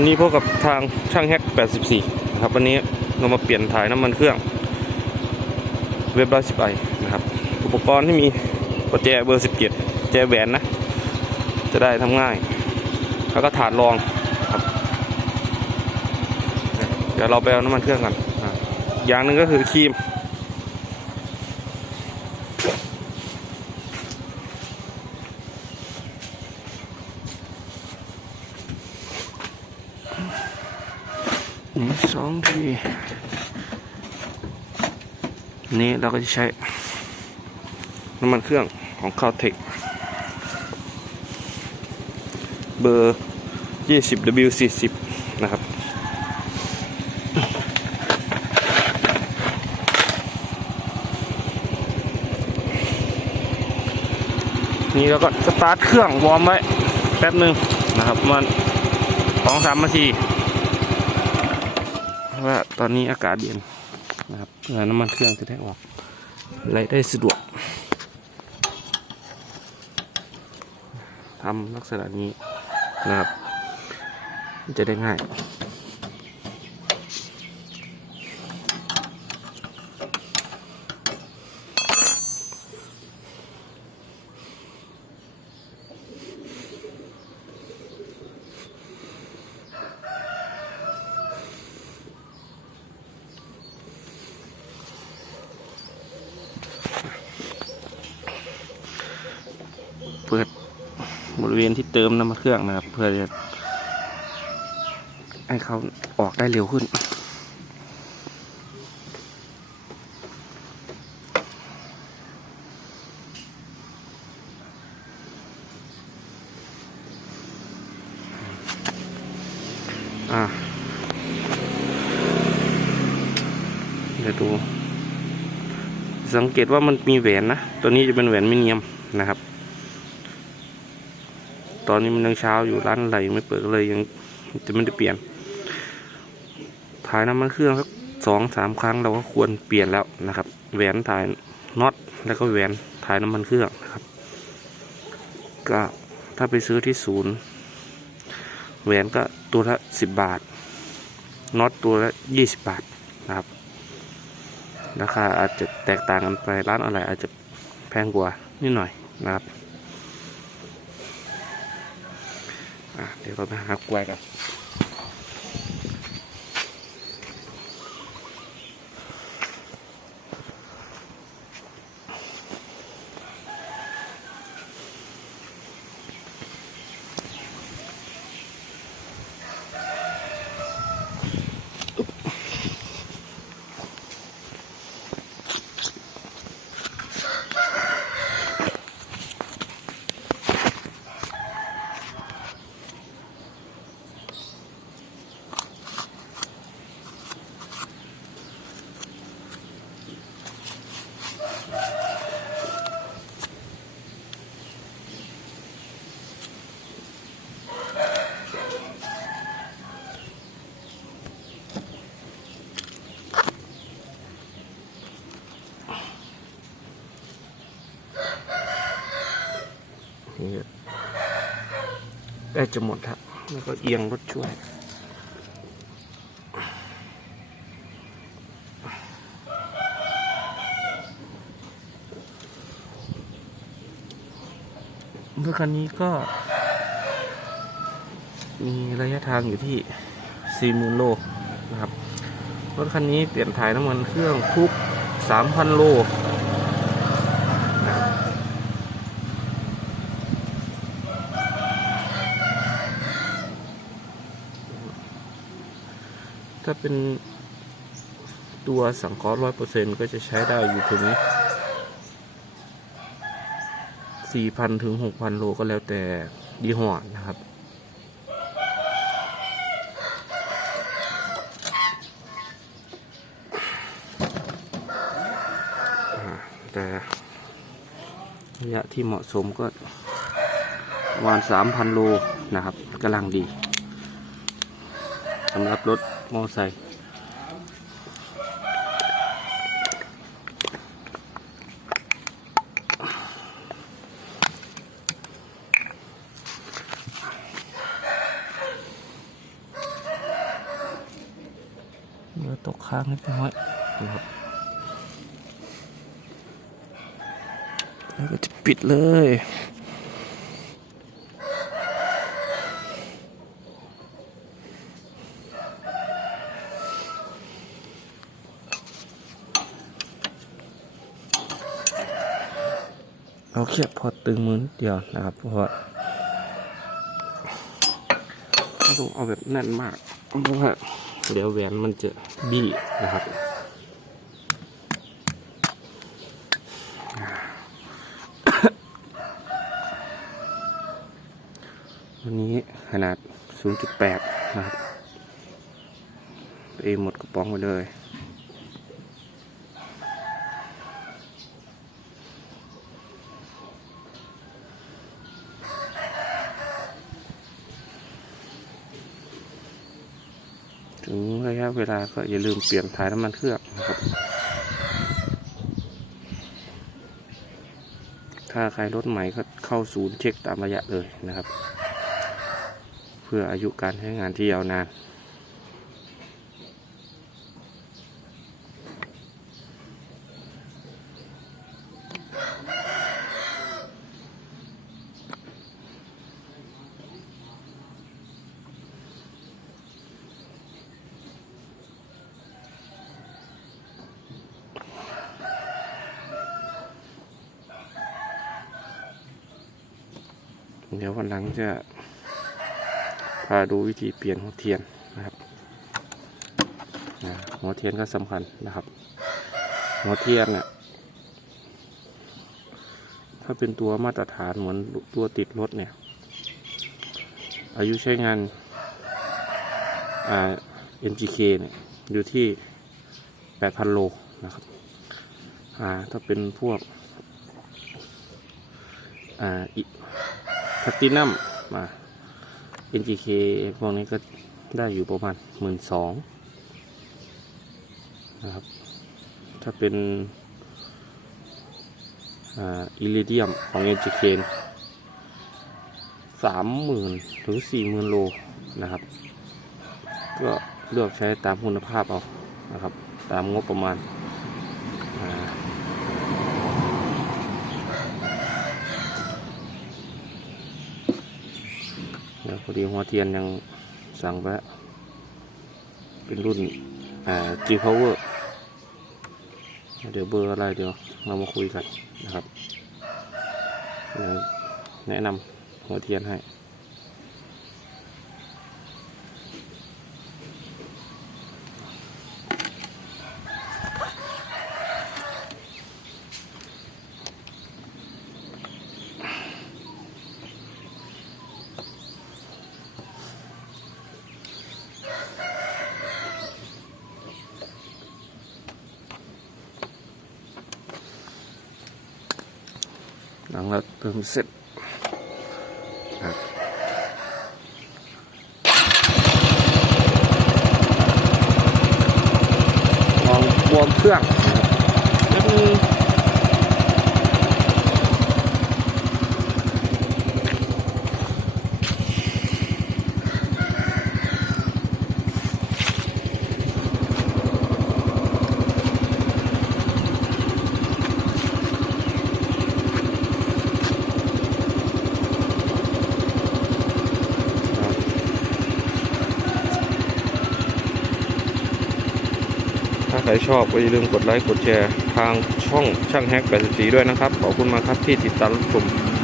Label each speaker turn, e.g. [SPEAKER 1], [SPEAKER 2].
[SPEAKER 1] วันนี้พบกับทางช่างแฮก 84 นะครับ วันนี้เรามาเปลี่ยนถ่ายน้ำมันเครื่อง เว็บร้อยสิบไอนะครับ อุปกรณ์ที่มีประแจเบอร์ 17 แจแหวนนะ จะได้ทำง่าย แล้วก็ถาดรองครับ เดี๋ยวเราไปเอาน้ำมันเครื่องกันอะอย่างหนึ่งก็คือครีม หนึ่งสองทีนี่เราก็จะใช้น้ำมันเครื่องของ c a l t e c เบอร์ 20W40 นะครับ นี่แล้วก็สตาร์ทเครื่องวอร์มไว้ แป๊บหนึ่งนะครับประมันสองสามนาที ว่าตอนนี้อากาศเย็นนะครับน้ำมันเครื่องจะได้ออกไหลได้สะดวกทำลักษณะนี้นะครับ จะได้ง่าย บริเวณที่เติมน้ำมันเครื่องนะครับ เพื่อจะให้เขาออกได้เร็วขึ้นอะเดี๋ยวดู สังเกตว่ามันมีแหวนนะ ตัวนี้จะเป็นแหวนมิเนียมนะครับ ตอนนี้มันยังเช้าอยู่ร้านอะไรยังไม่เปิดเลยยังจะไม่ได้เปลี่ยน ถ่ายน้ำมันเครื่องสักสองสามครั้งเราก็ควรเปลี่ยนแล้วนะครับ แหวนถ่ายน็อตแล้วก็แหวนถ่ายน้ำมันเครื่องนะครับ ก็ถ้าไปซื้อที่ศูนย์แหวนก็ตัวละสิบบาทน็อตตัวละยี่สิบบาทนะครับราคาอาจจะแตกต่างกันไปร้านอะไรอาจจะแพงกว่านิดหน่อยนะครับ อะเดี๋ยวเราไปหาแกวกัน ได้จะหมดครับแล้วก็เอียงรถช่วยรถคันนี้ก็ มีระยะทางอยู่ที่ 40,000 โลนะครับ รถคันนี้เปลี่ยนถ่ายน้ำมันเครื่องทุก 3,000 โลนะครับ ถ้าเป็นตัวสังเคราะห์100%ก็จะใช้ได้อยู่ถึง4,000ถึง6,000โลก็แล้วแต่ยี่ห้อนะครับ แต่ระยะที่เหมาะสมก็ประมาณ3,000 โลนะครับกำลังดีสำหรับรถ มอไซค์เรือตกค้างนิดน้อยนะครับแล้วก็จะปิดเลย เอาแค่พอตึงมือเดียวนะครับ เพราะว่าถ้าต้องเอาแบบแน่นมากเพราะว่าเดี๋ยวแหวนมันจะบี้นะครับวันนี้ขนาด 0.8 นะครับเอหมดกระป๋องไปเลย ถึงระยะเวลาก็อย่าลืมเปลี่ยนถ่ายน้ำมันเครื่องนะครับ ถ้าใครรถใหม่ก็เข้าศูนย์เช็คตามระยะเลยนะครับ เพื่ออายุการใช้งานที่ยาวนาน เดี๋ยววันหลังจะพาดูวิธีเปลี่ยนหัวเทียนนะครับหัวเทียนก็สำคัญนะครับ หัวเทียนเนี่ยถ้าเป็นตัวมาตรฐานเหมือนตัวติดรถเนี่ย อายุใช้งานอ่า NGK เนี่ยอยู่ที่ 8,000 โลนะครับอ่าถ้าเป็นพวกอ่า แพลตตินัมมา NGK พวกนี้ก็ได้อยู่ประมาณหมื่นสองนะครับ ถ้าเป็นอิริเดียมของ NGK สามหมื่นถึงสี่หมื่นโลนะครับ ก็เลือกใช้ตามคุณภาพเอานะครับ ตามงบประมาณอ่า เดี๋ยวพ อดีหัวเทียนยังสั่งไว้เป็นรุ่นอ่าวเวอร์เดี๋ยวเบอร์อะไรเดี๋ยวเรามาคุยกันนะครับ แนะนำหัวเทียนให้ หลังเราเติมเสร็จครับลองวอร์มเครื่องนะครับอืมถ้าใครชอบก็อย่าลืมกดไลค์กดแชร์ทางช่องช่างแฮก84ด้วยนะครับ ขอบคุณมากครับที่ติดตามรับชม